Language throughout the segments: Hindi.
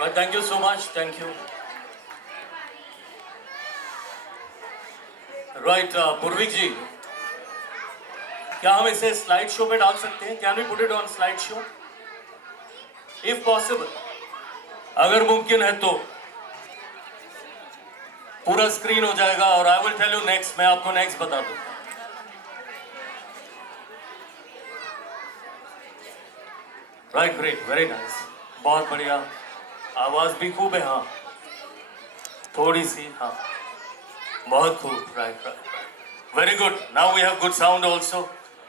Well, thank you so much. Thank you. Right, Purvik ji, क्या हम इसे स्लाइड शो पे डाल सकते हैं? Can we put it on slide show? If possible, अगर मुमकिन है तो पूरा स्क्रीन हो जाएगा और I will tell you next. मैं आपको next बता दूँ. Right, great, very nice. बहुत बढ़िया. आवाज भी खूब है, हाँ. थोड़ी सी, हाँ. बहुत खूब. Right, right. Very good. Now we have good sound also.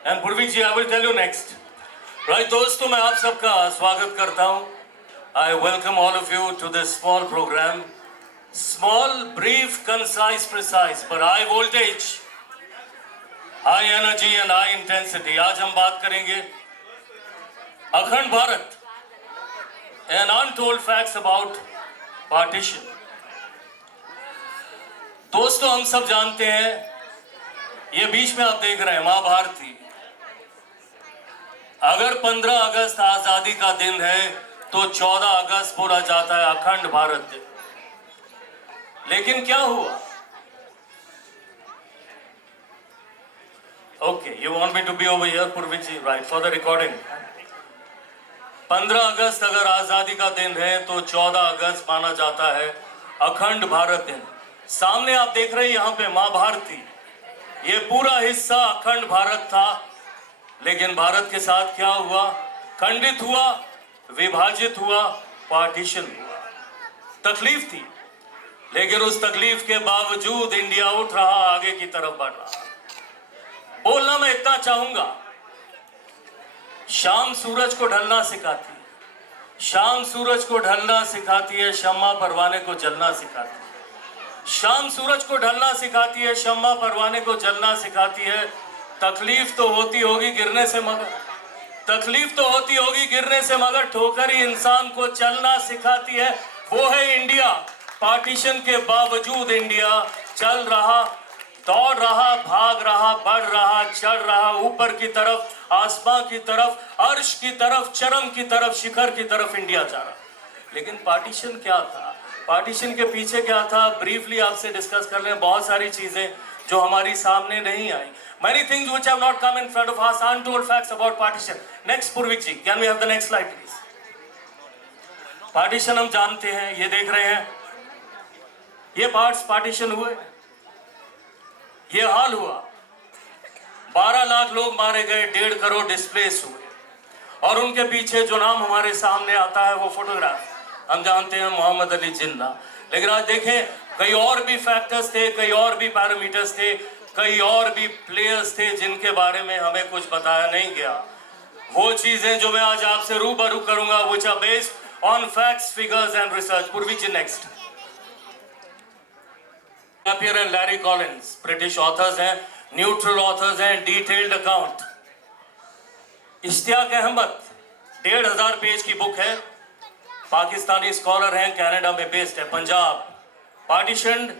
And Purvik ji, I will tell you next. Right, दोस्तों, मैं आप सबका स्वागत करता हूँ. I welcome all of you to this small program. Small, brief, concise, precise, but high voltage, high energy and high intensity. आज हम बात करेंगे अखंड Bharat and untold facts about partition. दोस्तों, हम सब जानते हैं, ये बीच में आप देख रहे हैं महाभारती. अगर 15 अगस्त आजादी का दिन है तो 14 अगस्त बोला जाता है अखंड भारत दिन. लेकिन क्या हुआ? Okay, you want me to be over here, Purvik ji? Right, for the recording. 15 अगस्त अगर आजादी का दिन है तो 14 अगस्त माना जाता है अखंड भारत दिन. सामने आप देख रहे हैं यहाँ पे महाभारती. ये पूरा हिस्सा अखंड भारत था, लेकिन भारत के साथ क्या हुआ? खंडित हुआ, विभाजित हुआ, पार्टीशन हुआ. तकलीफ थी, लेकिन उस तकलीफ के बावजूद इंडिया उठ रहा, आगे की तरफ बढ़ रहा. बोलना मैं इतना चाहूंगा, शाम सूरज को ढलना सिखाती है, शाम सूरज को ढलना सिखाती है, शम्मा परवाने को जलना सिखाती है. शाम सूरज को ढलना सिखाती है, शम्मा परवाने को जलना सिखाती है. तकलीफ तो होती होगी गिरने से, मगर तकलीफ तो होती होगी गिरने से, मगर ठोकर ही इंसान को चलना सिखाती है. वो है इंडिया. पार्टीशन के बावजूद इंडिया चल रहा, दौड़ रहा, भाग रहा, बढ़ रहा, चढ़ रहा, ऊपर की तरफ, आसमां की तरफ, अर्श की तरफ, चरम की तरफ, शिखर की तरफ इंडिया जा रहा. लेकिन पार्टीशन क्या था? पार्टीशन के पीछे क्या था? ब्रीफली आपसे डिस्कस कर लें. बहुत सारी चीजें जो हमारी सामने नहीं आई. Many things which have not come in front of us, untold facts about partition. Next, Purvik ji, can we have the next slide, please? Partition हम जानते हैं, ये देख रहे हैं, ये पार्ट्स पार्टीशन हुए, ये हाल हुआ. 12 लाख लोग मारे गए, 1.5 करोड़ डिस्प्लेस हुए, और उनके पीछे जो नाम हमारे सामने आता है वो फोटोग्राफ हम जानते हैं, मोहम्मद अली जिन्ना. लेकिन आज देखें, कई और भी फैक्टर्स थे, कई और भी पैरामीटर्स थे, कई और भी प्लेयर्स थे जिनके बारे में हमें कुछ बताया नहीं गया. वो चीजें जो मैं आज आपसे रूबरू करूंगा, which are based on facts, figures and research. Purvik ji, next. Napier and Larry Collins, British authors हैं, neutral authors हैं, detailed account. Ishtiaq Ahmed, 1500 page की बुक है, पाकिस्तानी स्कॉलर हैं, कनाडा में बेस्ड है, Punjab. Partitioned,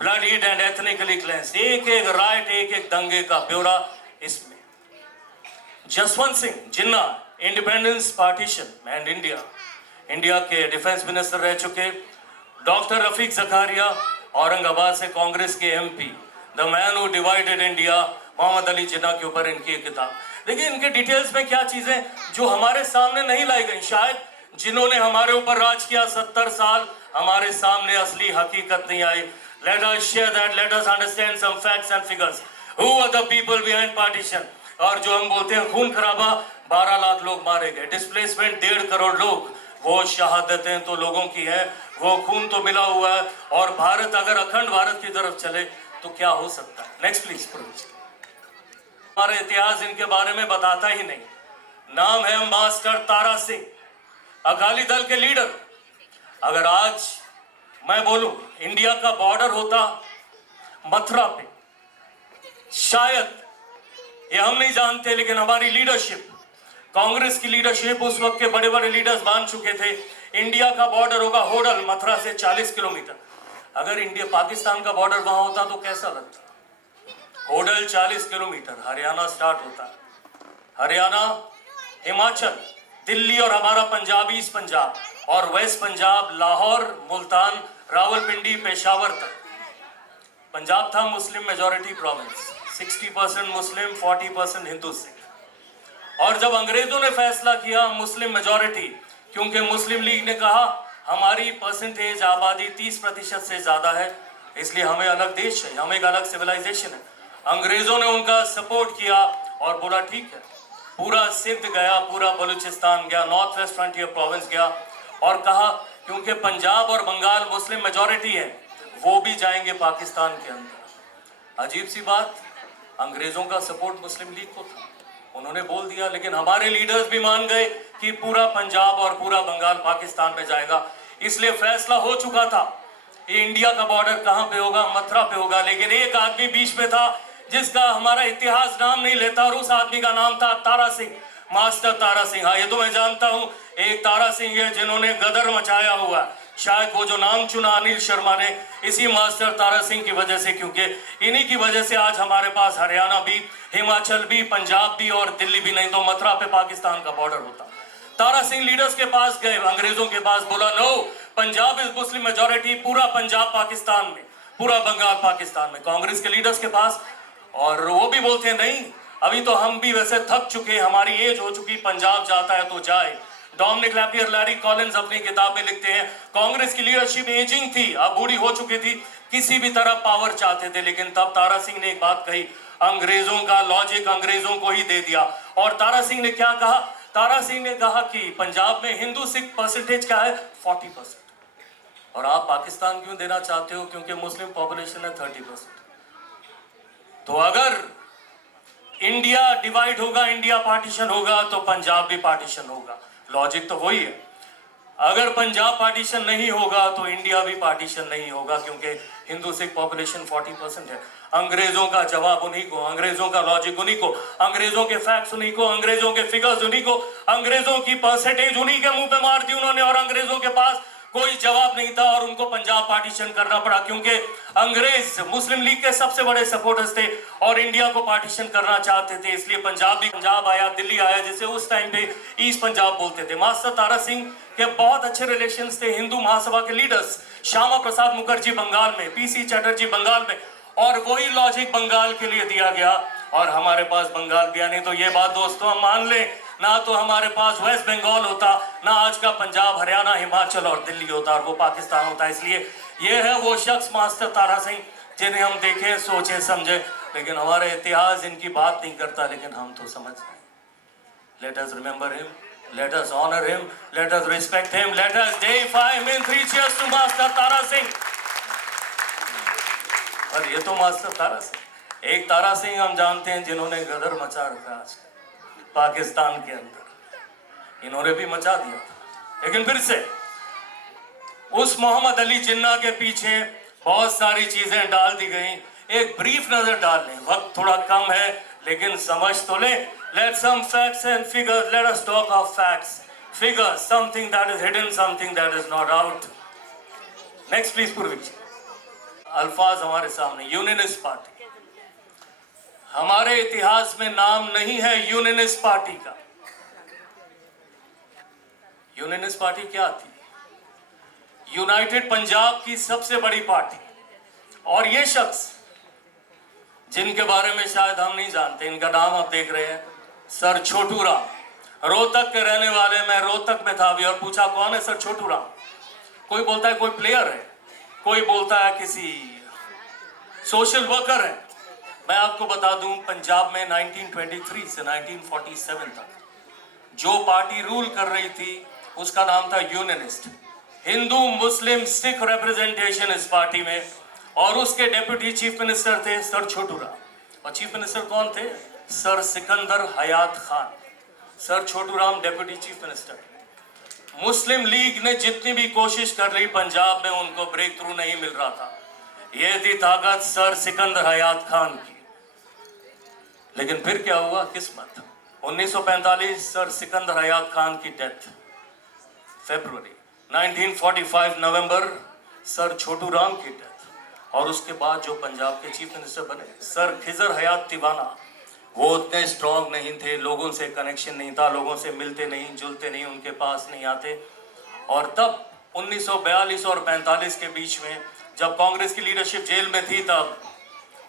bloodied and ethnically cleansed. एक एक राइट, एक एक दंगे का ब्यौरा इसमें. Jaswant Singh Jinnah, independence, partition and India, India के डिफेंस मिनिस्टर रह चुके. डॉक्टर रफीक जकारिया, औरंगाबाद से कांग्रेस के MP, the man who divided India, Mohammad Ali Jinnah के ऊपर इनकी एक किताब. देखिए इनके डिटेल्स में क्या चीजें जो हमारे सामने नहीं लाई गई. शायद जिन्होंने हमारे ऊपर राज किया 70 साल, हमारे सामने असली हकीकत नहीं आई. Let us share that. Let us understand some facts and figures. Who are the people behind partition? और जो हम बोलते हैं खून खराबा, 12 लाख लोग मारे गए, डिस्प्लेसमेंट 1.5 करोड़ लोग, वो शहादतें तो लोगों की है, वो खून तो मिला हुआ है. और भारत अगर अखंड भारत की तरफ चले तो क्या हो सकता है? Next please. हमारा इतिहास इनके बारे में बताता ही नहीं. नाम है मास्टर तारा सिंह, अकाली दल के लीडर. अगर आज मैं बोलूं इंडिया का बॉर्डर होता मथुरा पे, शायद, ये हम नहीं जानते, लेकिन हमारी लीडरशिप, कांग्रेस की लीडरशिप, उस वक्त के बड़े बड़े लीडर्स मान चुके थे, इंडिया का बॉर्डर होगा होडल, मथुरा से 40 किलोमीटर. अगर इंडिया पाकिस्तान का बॉर्डर वहां होता तो कैसा लगता? होडल 40 किलोमीटर, हरियाणा स्टार्ट होता है, हरियाणा, हिमाचल, दिल्ली और हमारा पंजाब, ईस्ट पंजाब और वेस्ट पंजाब, लाहौर, मुल्तान, रावलपिंडी, पेशावर तक पंजाब था मुस्लिम मेजॉरिटी प्रोविंस, 60% मुस्लिम, 40% हिंदू सिख। और जब अंग्रेजों ने फैसला किया मुस्लिम मेजॉरिटी, क्योंकि मुस्लिम लीग ने कहा हमारी परसेंटेज आबादी 30% से ज्यादा है, इसलिए हमें अलग देश है, हमें एक अलग सिविलाइजेशन है। अंग्रेजों ने उनका सपोर्ट किया और बोला ठीक है, पूरा सिंध गया, पूरा बलूचिस्तान गया, नॉर्थ वेस्ट फ्रंटियर प्रोविंस गया और कहा क्योंकि पंजाब और बंगाल मुस्लिम मेजॉरिटी है, वो भी जाएंगे पाकिस्तान के अंदर। अजीब सी बात, अंग्रेजों का सपोर्ट मुस्लिम लीग को था, उन्होंने बोल दिया, लेकिन हमारे लीडर्स भी मान गए कि पूरा पंजाब और पूरा बंगाल पाकिस्तान में जाएगा। इसलिए फैसला हो चुका था इंडिया का बॉर्डर कहां पे होगा, मथुरा पे होगा। लेकिन एक आदमी बीच में था जिसका हमारा इतिहास नाम नहीं लेता, और उस आदमी का नाम था तारा सिंह, मास्टर तारा सिंह। हाँ, ये तो मैं जानता हूं, एक तारा सिंह है जिन्होंने गदर मचाया हुआ। शायद वो जो नाम चुना अनिल शर्मा ने, इसी मास्टर तारा सिंह की वजह से, क्योंकि इन्हीं की वजह से आज हमारे पास हरियाणा भी, हिमाचल भी, पंजाब भी और दिल्ली भी, नहीं तो मथुरा पे पाकिस्तान का बॉर्डर होता। तारा सिंह लीडर्स के पास गए, अंग्रेजों के पास, बोला no, Punjab is Muslim majority, पूरा पंजाब पाकिस्तान में, पूरा बंगाल पाकिस्तान में। कांग्रेस के लीडर्स के पास, और वो भी बोलते हैं नहीं, अभी तो हम भी वैसे थक चुके, हमारी एज हो चुकी, पंजाब जाता है तो जाए। डोमिनिक लैपियर, लैरी कॉलिंस अपनी किताब में लिखते हैं कांग्रेस की लीडरशिप एजिंग थी, अब बूढ़ी हो चुकी थी, किसी भी तरह पावर चाहते थे। लेकिन तब तारा सिंह ने एक बात कही, अंग्रेजों का लॉजिक अंग्रेजों को ही दे दिया। और तारा सिंह ने क्या कहा? तारा सिंह ने कहा कि पंजाब में हिंदू सिख परसेंटेज क्या है, 40%, और आप पाकिस्तान क्यों देना चाहते हो? क्योंकि मुस्लिम पॉपुलेशन है 30%। तो अगर इंडिया डिवाइड होगा, इंडिया पार्टीशन होगा, तो पंजाब भी पार्टीशन होगा। लॉजिक तो वही है। अगर पंजाब पार्टीशन नहीं होगा तो इंडिया भी पार्टीशन नहीं होगा, क्योंकि हिंदू सिख पॉपुलेशन 40% है। अंग्रेजों का जवाब उन्हीं को, अंग्रेजों का लॉजिक उन्हीं को, अंग्रेजों के फैक्ट्स उन्हीं को, अंग्रेजों के फिगर्स उन्हीं को, अंग्रेजों की परसेंटेज उन्हीं के मुंह पे मार दी उन्होंने, और अंग्रेजों के पास कोई जवाब नहीं था और उनको पंजाब पार्टीशन करना पड़ा, क्योंकि अंग्रेज मुस्लिम लीग के सबसे बड़े सपोर्टर्स थे और इंडिया को पार्टीशन करना चाहते थे। इसलिए पंजाब आया, दिल्ली आया, जिसे उस टाइम पे ईस्ट पंजाब बोलते थे। मास्टर तारा सिंह के बहुत अच्छे रिलेशंस थे हिंदू महासभा के लीडर्स, श्यामा प्रसाद मुखर्जी बंगाल में, पीसी चैटर्जी बंगाल में, और वही लॉजिक बंगाल के लिए दिया गया और हमारे पास बंगाल भी। नहीं तो ये बात दोस्तों हम मान लें, ना तो हमारे पास वेस्ट बंगाल होता, ना आज का पंजाब, हरियाणा, हिमाचल और दिल्ली होता, और वो पाकिस्तान होता। इसलिए ये है वो शख्स मास्टर तारा सिंह जिन्हें हम देखें, सोचे, समझे, लेकिन हमारे इतिहास इनकी बात नहीं करता, लेकिन हम तो समझ गए। Let us remember him, let us honor him, let us respect him, let us deify him in 3 cheers to Master Tara Singh। और ये तो मास्टर तारा सिंह, एक तारा सिंह हम जानते हैं जिन्होंने गदर मचा रखा आज पाकिस्तान के अंदर, इन्होंने भी मचा दिया था। लेकिन फिर से उस मोहम्मद अली जिन्ना के पीछे बहुत सारी चीजें डाल दी गई। एक ब्रीफ नजर डाल लें, वक्त थोड़ा कम है लेकिन समझ तो लें। Let some facts and figures, let us talk of facts, figures, something that is hidden, something that is not out. Next please पूर्वी जी। अल्फाज हमारे सामने, यूनियनिस्ट पार्टी। हमारे इतिहास में नाम नहीं है यूनियनिस्ट पार्टी का। यूनियनिस्ट पार्टी क्या थी? यूनाइटेड पंजाब की सबसे बड़ी पार्टी। और ये शख्स जिनके बारे में शायद हम नहीं जानते, इनका नाम आप देख रहे हैं, सर छोटू राम, रोहतक के रहने वाले। मैं रोहतक में था अभी और पूछा कौन है सर छोटू राम? कोई बोलता है कोई प्लेयर है, कोई बोलता है किसी सोशल वर्कर है। मैं आपको बता दूं, पंजाब में 1923 से 1947 तक जो पार्टी रूल कर रही थी उसका नाम था यूनियनिस्ट। हिंदू, मुस्लिम, सिख रिप्रेजेंटेशन इस पार्टी में, और उसके डेप्यूटी चीफ मिनिस्टर थे सर छोटू राम। और चीफ मिनिस्टर कौन थे? सर सिकंदर हयात Khan. Sir Chhotu Ram deputy chief minister. मुस्लिम लीग ने जितनी भी कोशिश कर ली पंजाब में, उनको ब्रेक थ्रू नहीं मिल रहा था। यह थी ताकत सर सिकंदर हयात खान की। लेकिन फिर क्या हुआ? किस्मत। 1945 सर सिकंदर हयात खान की डेथ, फरवरी 1945 नवंबर सर छोटू राम की डेथ, और उसके बाद जो पंजाब के चीफ मिनिस्टर बने सर खिजर हयात तिवाना, वो उतने स्ट्रांग नहीं थे, लोगों से कनेक्शन नहीं था, लोगों से मिलते नहीं जुलते नहीं, उनके पास नहीं आते। और तब 1942 और 45 के बीच में जब कांग्रेस की लीडरशिप जेल में थी, तब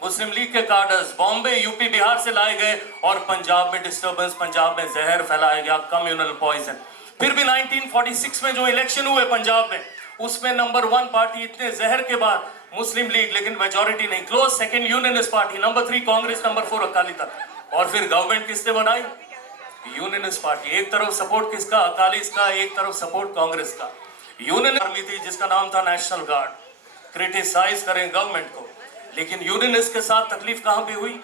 मुस्लिम लीग के कार्डर्स बॉम्बे, यूपी, बिहार से लाए गए और पंजाब में डिस्टर्बेंस, पंजाब में जहर फैलाया गया, कम्युनल पॉइजन। फिर भी 1946 में जो इलेक्शन हुए पंजाब में, उसमें नंबर 1 पार्टी, इतने जहर के बाद मुस्लिम लीग, लेकिन मेजॉरिटी नहीं, close second unionist party, number 3 Congress, number 4 Akali Dal. और फिर गवर्नमेंट किसने बनाई? Unionist party. एक तरफ सपोर्ट किसका? अकालीस का, एक तरफ सपोर्ट कांग्रेस का। यूनियन आर्मी थी जिसका नाम था नेशनल गार्ड। क्रिटिसाइज करें गवर्नमेंट को, लेकिन यूनियनिस्ट के साथ तकलीफ कहां पे हुई?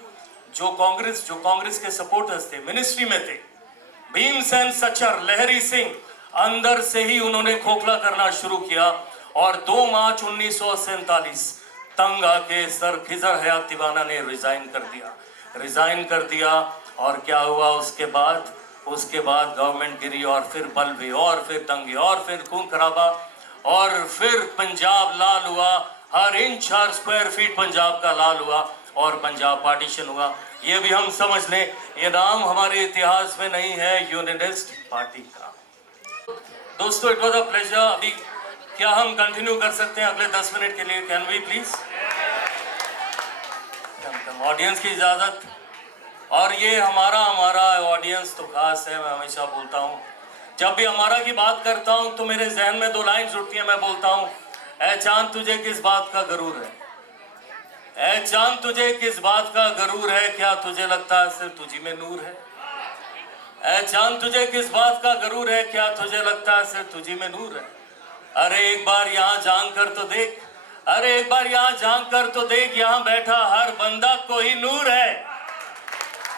जो कांग्रेस के सपोर्टर्स थे, मिनिस्ट्री में थे, भीमसेन सच्चर, लहरी सिंह, अंदर से ही उन्होंने खोखला करना शुरू किया। और 2 मार्च 1947 तंग आके सर खिजर हयात तिवाना ने रिजाइन कर दिया। और क्या हुआ उसके बाद? गवर्नमेंट गिरी, और फिर बलवे, और फिर दंगे, और फिर खून खराबा, और फिर पंजाब लाल हुआ। हर इंच, हर स्क्वायर फीट पंजाब का लाल हुआ और पंजाब पार्टीशन हुआ। ये भी हम समझ लें, ये नाम हमारे इतिहास में नहीं है यूनियनिस्ट पार्टी का। दोस्तों, इट वॉज अ प्लेजर। अभी क्या हम कंटिन्यू कर सकते हैं अगले 10 मिनट के लिए? Can we please? ऑडियंस की इजाजत। और ये हमारा ऑडियंस तो खास है। मैं हमेशा बोलता हूँ, जब भी हमारा की बात करता हूँ तो मेरे जहन में 2 लाइन्स उठती हैं। मैं बोलता हूँ, ऐ चांद तुझे किस बात का गरूर है, ऐ चांद तुझे किस बात का गरूर है, क्या तुझे लगता है सिर्फ तुझी में नूर है? ऐ चांद तुझे किस बात का गरूर है, क्या तुझे लगता है सिर्फ तुझी में नूर है? अरे एक बार यहाँ झांक कर तो देख, अरे एक बार यहाँ झांक कर तो देख, यहाँ बैठा हर बंदा कोई नूर है।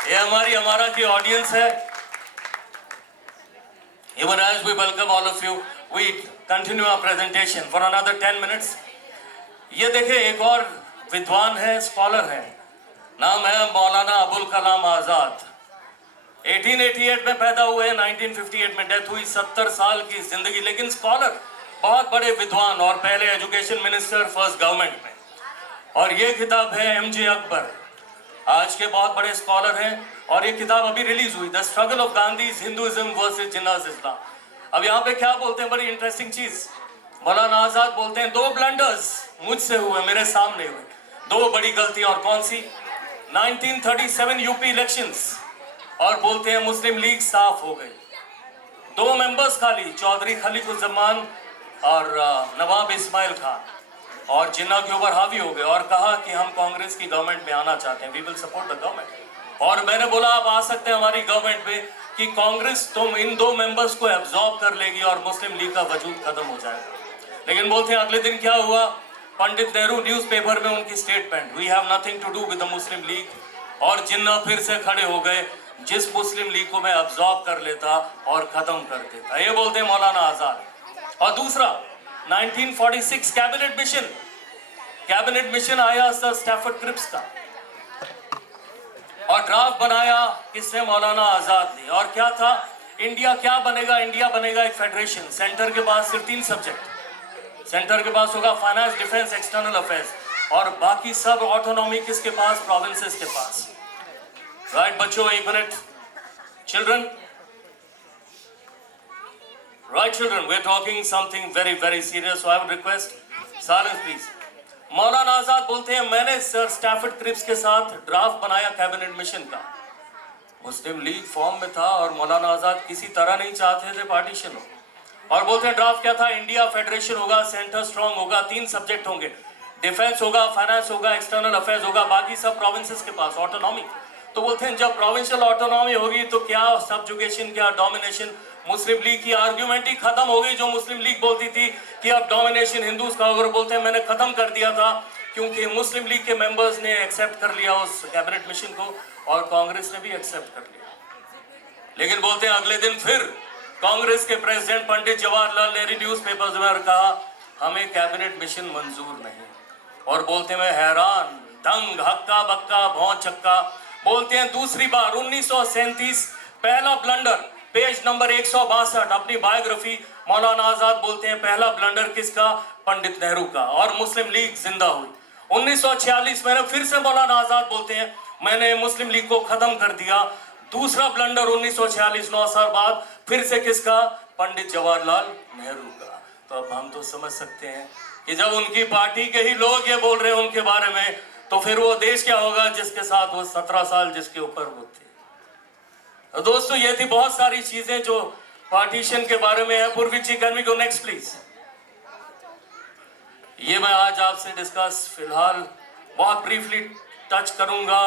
ये हमारा की ऑडियंस है। Even as we welcome all of you, we continue our presentation for another 10 minutes. ये देखिए, एक और विद्वान है, स्कॉलर है, नाम है मौलाना अबुल कलाम आजाद। 1888 में पैदा हुए, 1958 में डेथ हुई। 70 साल की जिंदगी, लेकिन स्कॉलर, बहुत बड़े विद्वान, और पहले एजुकेशन मिनिस्टर फर्स्ट गवर्नमेंट में। और ये किताब है एमजे अकबर, आज के बहुत बड़े स्कॉलर हैं। और ये किताब अभी रिलीज हुई, the struggle of Gandhi's Hinduism versus Jinnah's Islam. अब यहाँ पे क्या बोलते हैं, बड़ी इंटरेस्टिंग चीज। मौलाना आजाद बोलते हैं, 2 ब्लंडर्स मुझसे हुए, मेरे सामने हुए, 2 बड़ी गलतियां। और कौन सी? 1937 यूपी इलेक्शंस। और बोलते हैं मुस्लिम लीग साफ हो गई, 2 मेंबर्स खाली, चौधरी खलीकुज्जमान और नवाब इस्माइल खान, और जिन्ना के ऊपर हावी हो गए। और कहा कि हम कांग्रेस की गवर्नमेंट में आना चाहते हैं, we will support the government. और मैंने बोला, आप आ सकते हैं हमारी गवर्नमेंट में, कि कांग्रेस तुम इन 2 मेंबर्स को एब्जॉर्ब कर लेगी और मुस्लिम लीग का वजूद खत्म हो जाएगा। लेकिन बोलते हैं अगले दिन क्या हुआ? पंडित नेहरू न्यूज़पेपर में उनकी statement, we have nothing to do with the Muslim League. और जिन्ना फिर से खड़े हो गए, जिस मुस्लिम लीग को मैं एब्जॉर्ब कर लेता और खत्म कर देता। ये बोलते हैं मौलाना आजाद। और दूसरा, 1946 कैबिनेट मिशन आया सर स्टैफर्ड क्रिप्स का, और ड्राफ्ट बनाया किसने? मौलाना आजाद ने। और क्या था? इंडिया क्या बनेगा? इंडिया बनेगा एक फेडरेशन। सेंटर के पास सिर्फ 3 सब्जेक्ट, सेंटर के पास होगा फाइनेंस, डिफेंस, एक्सटर्नल अफेयर्स, और बाकी सब ऑटोनॉमी किसके पास? प्रोविंसेस के पास। राइट बच्चों, 1 minute. Children, right children, we're talking something very very serious, so I would request silence please. Maulana Azad बोलते हैं, मैंने सर स्टैफर्ड क्रिप्स के साथ ड्राफ्ट बनाया कैबिनेट मिशन का। मुस्लिम लीग फॉर्म में था और मौलाना आजाद किसी तरह नहीं चाहते थे पार्टीशन हो। और बोलते हैं ड्राफ्ट क्या था? इंडिया फेडरेशन होगा, सेंटर स्ट्रांग होगा, 3 सब्जेक्ट होंगे, डिफेंस होगा, फाइनेंस होगा, एक्सटर्नल अफेयर्स होगा, बाकी सब प्रोविंसेस के पास, ऑटोनॉमी। तो बोलते हैं जब प्रोविंशियल ऑटोनॉमी होगी तो क्या सब्जुगेशन, क्या डोमिनेशन? मुस्लिम लीग की आर्ग्यूमेंट ही खत्म हो गई। जो मुस्लिम लीग बोलती थी कि अब डोमिनेशन हिंदूज का होगा, बोलते हैं मैंने खत्म कर दिया था, क्योंकि मुस्लिम लीग के मेंबर्स ने एक्सेप्ट कर लिया उस कैबिनेट मिशन को, और कांग्रेस ने भी एक्सेप्ट कर लिया। लेकिन बोलते हैं अगले दिन फिर कांग्रेस के प्रेसिडेंट पंडित जवाहरलाल नेहरू न्यूज़पेपर्स में कहा, हमें कैबिनेट मिशन मंजूर नहीं। और बोलते हैं मैं हैरान, दंग, हक्का बक्का भौं चक्का। बोलते हैं दूसरी बार 1937 पहला ब्लंडर, पेज नंबर 162 अपनी बायोग्राफी मौलाना आजाद बोलते हैं पहला ब्लंडर किसका? पंडित नेहरू का, और मुस्लिम लीग जिंदा हुई। 1946 में फिर से मौलाना आजाद बोलते हैं मैंने मुस्लिम लीग को खत्म कर दिया। दूसरा ब्लंडर 1946 9 साल बाद फिर से किसका? पंडित जवाहरलाल नेहरू का। तो अब हम तो समझ सकते हैं कि जब उनकी पार्टी के ही लोग ये बोल रहे हैं उनके बारे में, तो फिर वो देश क्या होगा जिसके साथ वो 17 साल जिसके ऊपर वो थे। तो दोस्तों ये थी बहुत सारी चीजें जो पार्टीशन के बारे में है। Purvi ji, can we go next please? ये मैं आज आपसे डिस्कस फिलहाल बहुत ब्रीफली टच करूंगा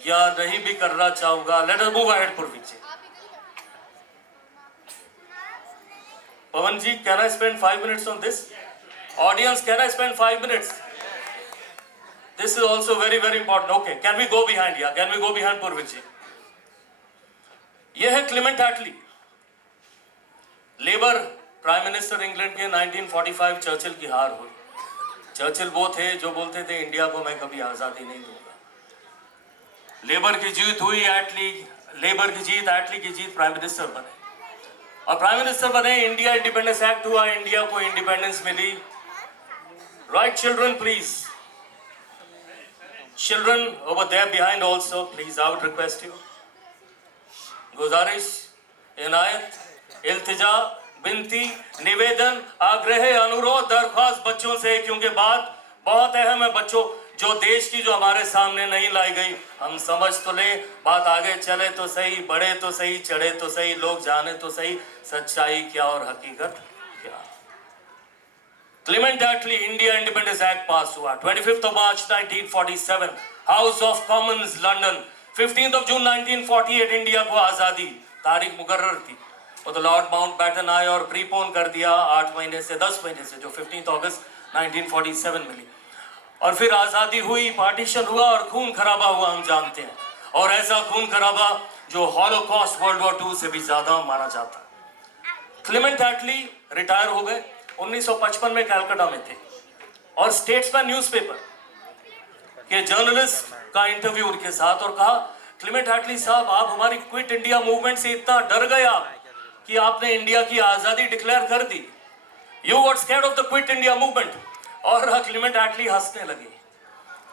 या नहीं भी करना चाहूंगा। Let us move ahead. Purvi ji, Pawan ji, can I spend 5 minutes on this? Audience, can I spend 5 minutes? This is also very very important. Okay, can we go behind? Yeah, can we go behind Purvi ji? यह है क्लेमेंट एटली, लेबर प्राइम मिनिस्टर इंग्लैंड के। 1945 चर्चिल की हार हुई। चर्चिल वो थे जो बोलते थे इंडिया को मैं कभी आजादी नहीं दूंगा। लेबर की जीत हुई, लेबर की जीत, एटली की जीत, प्राइम मिनिस्टर बने। और प्राइम मिनिस्टर बने, इंडिया इंडिपेंडेंस एक्ट हुआ, इंडिया को इंडिपेंडेंस मिली। Right children, please, children over there behind also please, I would request you. गुजारिश, इनायत, इल्तिजा, बिनती, निवेदन, आग्रह, अनुरोध, दरख्वास्त बच्चों से, क्योंकि बात बहुत अहम है बच्चों, जो देश की जो हमारे सामने नहीं लाई गई। हम समझ तो ले, बात आगे चले तो सही, बढ़े तो सही, चढ़े तो सही, लोग जाने तो सही सच्चाई क्या और हकीकत क्या। क्लेमेंट एटली, इंडिया इंडिपेंडेंस एक्ट पास हुआ 25 मार्च 1947, house of Commons, London. 15 June 1948 India को आजादी, तारीख मुकर्रर थी। वो तो लॉर्ड माउंटबेटन आए और प्रीपोन कर दिया 8 महीने से 10 महीने से, जो 15 अगस्त 1947 मिली। और फिर आजादी हुई, पार्टीशन हुआ और खून खराबा हुआ, हम जानते हैं। और ऐसा खून खराबा जो हॉलोकॉस्ट वर्ल्ड वॉर 2 से भी ज्यादा माना जाता। क्लेमेंट एटली रिटायर हो गए, 1955 में कलकत्ता में थे। और स्टेट्समैन न्यूज़पेपर के जर्नलिस्ट का इंटरव्यू उनके साथ, और कहा, क्लेमेंट एटली साहब, आप हमारी क्विट इंडिया मूवमेंट से इतना डर गए आप कि आपने इंडिया की आजादी डिक्लेयर कर दी। You were scared of the quit India movement. और क्लेमेंट एटली हंसने लगे।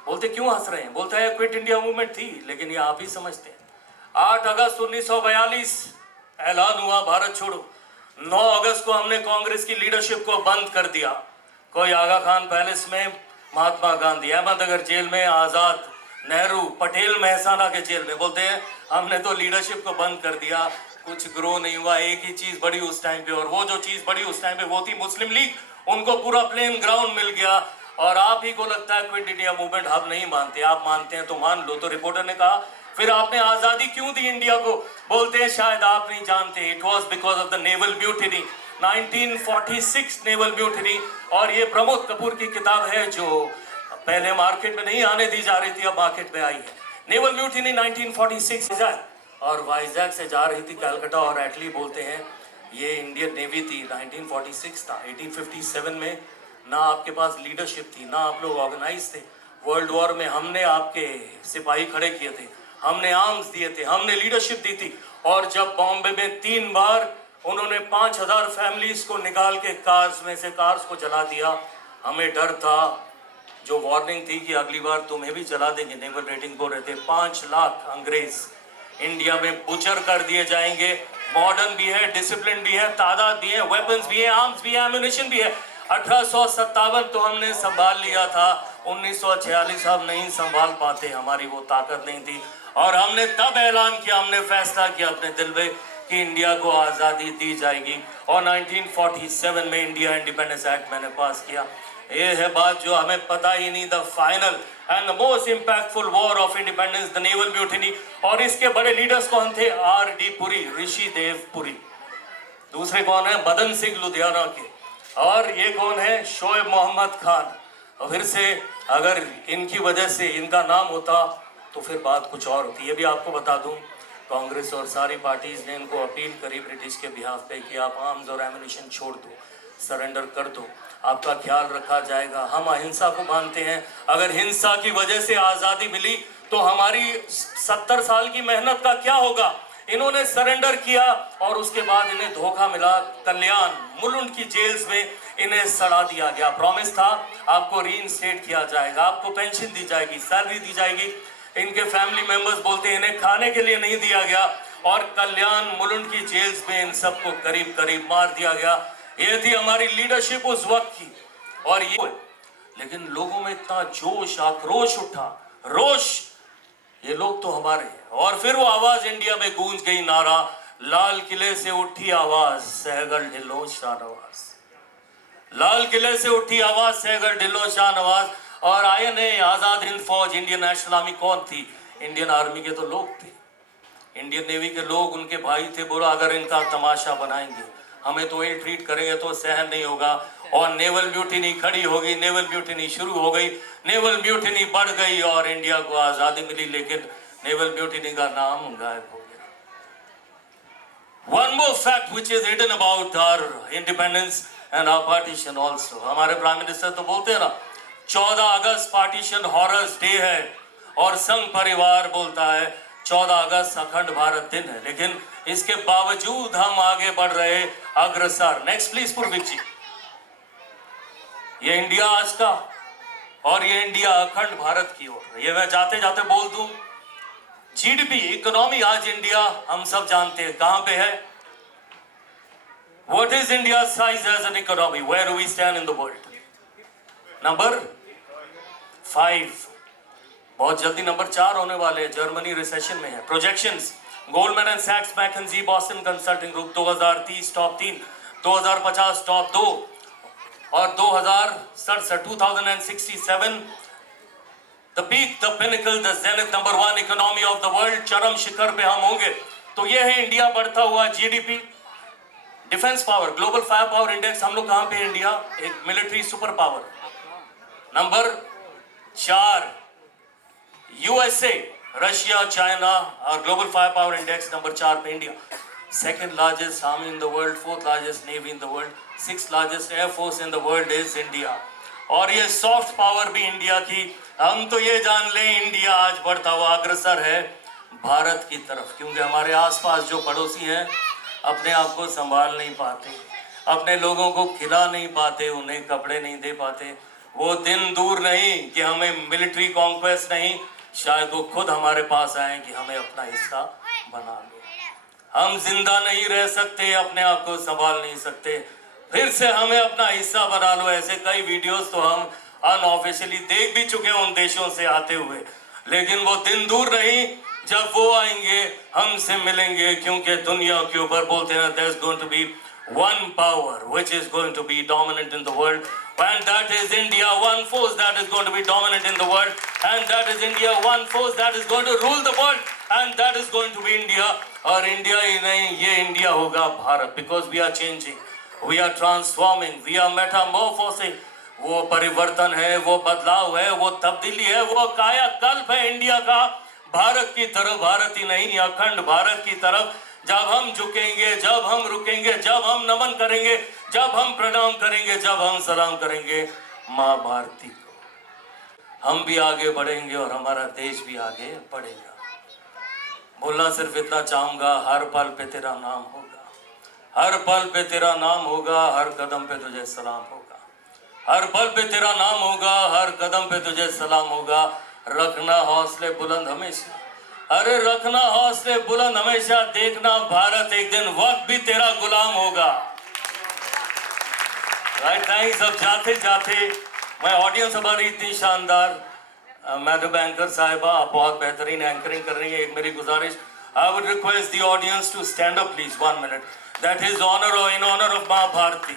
बोलते, क्यों हंस रहे हैं? बोलता है, क्विट इंडिया मूवमेंट थी, लेकिन ये आप ही समझते हैं। 8 अगस्त 1942 ऐलान हुआ भारत छोड़ो। 9 अगस्त को हमने कांग्रेस की लीडरशिप को बंद कर दिया। कोई आगा खान पैलेस में, महात्मा गांधी अहमदनगर जेल में, आजाद, नेहरू, पटेल महसाना के जेल में। बोलते हैं हमने तो लीडरशिप को बंद कर दिया, कुछ ग्रो नहीं हुआ। एक ही चीज बढ़ी उस टाइम पे, और वो जो चीज बढ़ी उस टाइम पे वो थी मुस्लिम लीग। उनको पूरा प्लेन ग्राउंड मिल गया। और आप ही को लगता है क्विट इंडिया मूवमेंट हम नहीं मानते, आप मानते हैं तो मान लो। तो रिपोर्टर ने कहा, फिर आपने आजादी क्यों दी इंडिया को? बोलते हैं, शायद आप नहीं जानते, it was because of the naval mutiny, 1946 naval mutiny. और ये प्रमोद कपूर की किताब है, जो पहले मार्केट में नहीं आने दी जा रही थी, अब मार्केट में आई है। नेवल म्यूटिनी 1946, और वाइजैक से जा रही थी कलकत्ता। और एटली बोलते हैं, ये इंडियन नेवी थी, 1946 था। 1857 में ना आपके पास लीडरशिप थी, ना आप लोग ऑर्गेनाइज थे। वर्ल्ड वॉर में हमने आपके सिपाही खड़े किए थे, हमने आर्म्स दिए थे, हमने लीडरशिप दी थी। और जब बॉम्बे में 3 बार उन्होंने 5000 फैमिलीज को निकाल के कार्स में से कार्स को जला दिया, हमें डर था, जो वार्निंग थी कि अगली बार तुम्हें भी जला देंगे। नेवल रेटिंग बोल रहे थे 5 लाख अंग्रेज इंडिया में बुचर कर दिए जाएंगे। मॉडर्न भी है, डिसिप्लिन भी है, तादाद भी है, वेपन्स भी है, आर्म्स भी है, एम्यूनिशन भी है। 1857 तो हमने संभाल लिया था, 1946 हम नहीं संभाल पाते, हमारी वो ताकत नहीं थी। और हमने तब ऐलान किया, हमने फैसला किया अपने दिल में कि इंडिया को आज़ादी दी जाएगी। और 1947 में इंडिया इंडिपेंडेंस एक्ट मैंने पास किया। ये है बात जो हमें पता ही नहीं। The final and the most impactful war of independence, the naval mutiny. और इसके बड़े लीडर्स कौन थे? R.D. पुरी, ऋषि देव पुरी। दूसरे कौन है? मदन सिंह लुधियाना के। और ये कौन है? शोएब मोहम्मद खान। और फिर से अगर इनकी वजह से इनका नाम होता तो फिर बात कुछ और होती। ये भी आपको बता दूं, कांग्रेस और सारी पार्टीज ने इनको अपील करी ब्रिटिश के बिहाफ पे कि आप आर्म्स और एम्यूनिशन छोड़ दो, सरेंडर कर दो, आपका ख्याल रखा जाएगा। हम अहिंसा को मानते हैं। अगर हिंसा की वजह से आज़ादी मिली तो हमारी 70 साल की मेहनत का क्या होगा? इन्होंने सरेंडर किया और उसके बाद इन्हें धोखा मिला। कल्याण, मुलुंड की जेल्स में इन्हें सड़ा दिया गया। प्रॉमिस था आपको रीइंस्टेट किया जाएगा, आपको पेंशन दी जाएगी, सैलरी दी जाएगी। इनके फैमिली मेंबर्स बोलते हैं इन्हें खाने के लिए नहीं दिया गया, और कल्याण मुलुंड की जेल्स में इन सबको करीब करीब मार दिया गया। ये थी हमारी लीडरशिप उस वक्त की। और ये लेकिन लोगों में इतना जोश, आक्रोश उठा, रोष, ये लोग तो हमारे हैं। और फिर वो आवाज इंडिया में गूंज गई, नारा, लाल किले से उठी आवाज, सहगल ढिल्लो शाहनवाज। लाल किले से उठी आवाज, सहगल ढिल्लो शाहनवाज। और INA, आजाद हिंद फौज, इंडियन नेशनल आर्मी कौन थी? इंडियन आर्मी के तो लोग थे, इंडियन नेवी के लोग, उनके भाई थे। बोला अगर इनका तमाशा बनाएंगे, हमें तो ये ट्रीट करेंगे तो सहन नहीं होगा। और नेवल म्यूटिनी खड़ी होगी, नेवल म्यूटिनी शुरू हो गई, नेवल म्यूटिनी बढ़ गई और इंडिया को आजादी मिली, लेकिन नेवल म्यूटिनी का नाम गायब हो गया। One more fact which is hidden about our independence and our partition also. हमारे प्राइम मिनिस्टर तो बोलते हैं ना, 14 अगस्त पार्टीशन हॉरर्स डे है, और संघ परिवार बोलता है 14 अगस्त अखंड भारत दिन है, लेकिन इसके बावजूद हम आगे बढ़ रहे, अग्रसर। नेक्स्ट प्लीज पूर्विक जी। ये इंडिया आज का, और ये इंडिया अखंड भारत की ओर। ये मैं जाते जाते बोल दूं, GDP इकोनॉमी आज इंडिया, हम सब जानते हैं कहां पे है। What is India's size as an economy? Where do we stand in the world? Number 5। बहुत जल्दी नंबर 4 होने वाले हैं। जर्मनी रिसेशन में है। प्रोजेक्शंस, गोल्डमैन एंड सैक्स, McKinsey, Boston consulting group, 2030 top 3, 2050 top 2, और 2067 the peak, the pinnacle, the zenith, number 1 economy of the world. चरम शिखर पे हम होंगे। तो ये है इंडिया बढ़ता हुआ GDP। Defence power, global fire power index, हम लोग कहां पे? इंडिया एक military super power. Number 4 USA, Russia, China, और global fire power index number 4 पे India. Second largest army in the world, 4th largest navy in the world, 6th largest air force in the world is India. और ये सॉफ्ट पावर भी इंडिया की। हम तो ये जान लें, इंडिया आज बढ़ता हुआ अग्रसर है भारत की तरफ, क्योंकि हमारे आसपास जो पड़ोसी हैं अपने आप को संभाल नहीं पाते, अपने लोगों को खिला नहीं पाते, उन्हें कपड़े नहीं दे पाते। वो दिन दूर नहीं कि हमें मिलिट्री कॉन्क्वेस्ट नहीं, शायद वो खुद हमारे पास आए कि हमें अपना हिस्सा बना लो। हम जिंदा नहीं रह सकते, अपने आप को संभाल नहीं सकते, फिर से हमें अपना हिस्सा बना लो। ऐसे कई वीडियोस तो हम अनऑफिशियली देख भी चुके हैं उन देशों से आते हुए, लेकिन वो दिन दूर नहीं जब वो आएंगे, हमसे मिलेंगे, क्योंकि दुनिया के ऊपर बोलते हैं there's going to be one power which is going to be dominant in the world, and that is India, one force that is going to be dominant in the world, and that is India, one force that is going to rule the world, and that is going to be India. और इंडिया ही नहीं, ये इंडिया होगा Bharat, because we are changing, we are transforming, we are metamorphosing। वो परिवर्तन है, वो बदलाव है, वो तब्दीली है, वो कायाकल्प है इंडिया का भारत की तरफ, भारत ही नहीं अखंड भारत की तरफ। जब हम झुकेंगे, जब हम रुकेंगे, जब हम नमन करेंगे, जब हम प्रणाम करेंगे, जब हम सलाम करेंगे माँ भारती को, हम भी आगे बढ़ेंगे और हमारा देश भी आगे बढ़ेगा। बोलना सिर्फ इतना चाहूंगा, हर पल पे तेरा नाम होगा, हर पल पे तेरा नाम होगा, हर कदम पे तुझे सलाम होगा, हर पल पे तेरा नाम होगा, हर कदम पे तुझे सलाम होगा। रखना हौसले बुलंद हमेशा, अरे रखना हौसले बुलंद हमेशा, देखना भारत एक दिन वक्त भी तेरा गुलाम होगा। Right, thanks. अब जाते जाते मैं ऑडियंस हमारी इतनी शानदार, मैडम एंकर साहिबा आप बहुत बेहतरीन एंकरिंग कर रही है। एक मेरी गुजारिश, I would request the audience to stand up please 1 minute, that is honour in honour of Maa Bharti.